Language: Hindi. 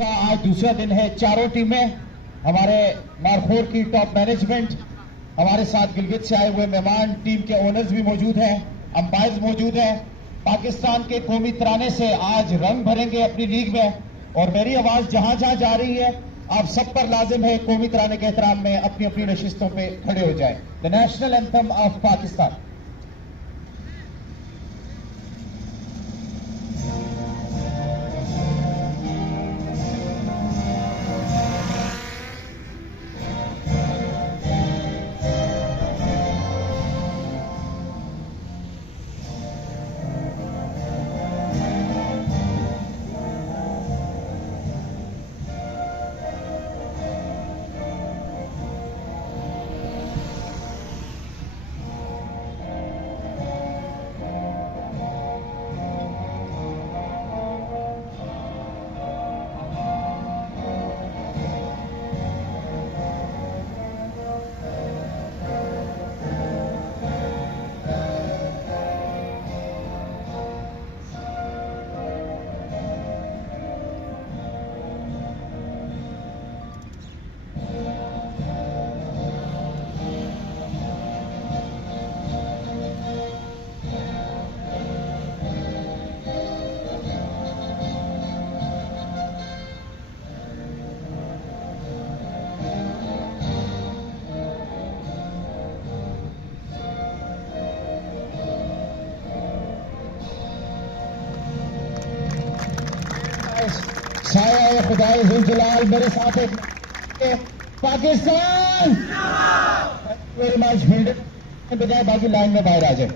का आज दूसरा दिन है। चारों टीमें, हमारे मारखोर की टॉप मैनेजमेंट, हमारे साथ गिलगित से आए हुए मेहमान, टीम के ओनर्स भी मौजूद हैं, अंपायर्स मौजूद हैं। पाकिस्तान के कौमी तराने से आज रंग भरेंगे अपनी लीग में, और मेरी आवाज जहां जहां जा रही है, आप सब पर लाजिम है कौमी तराने के एहतराम में अपनी अपनी नशिस्तों पे खड़े हो जाए। The national anthem of Pakistan. साया खुदाई जुलजलाल मेरे साथ एक पाकिस्तान वेरी मच फील्ड बजाय बाकी लाइन में बाहर आ जाए।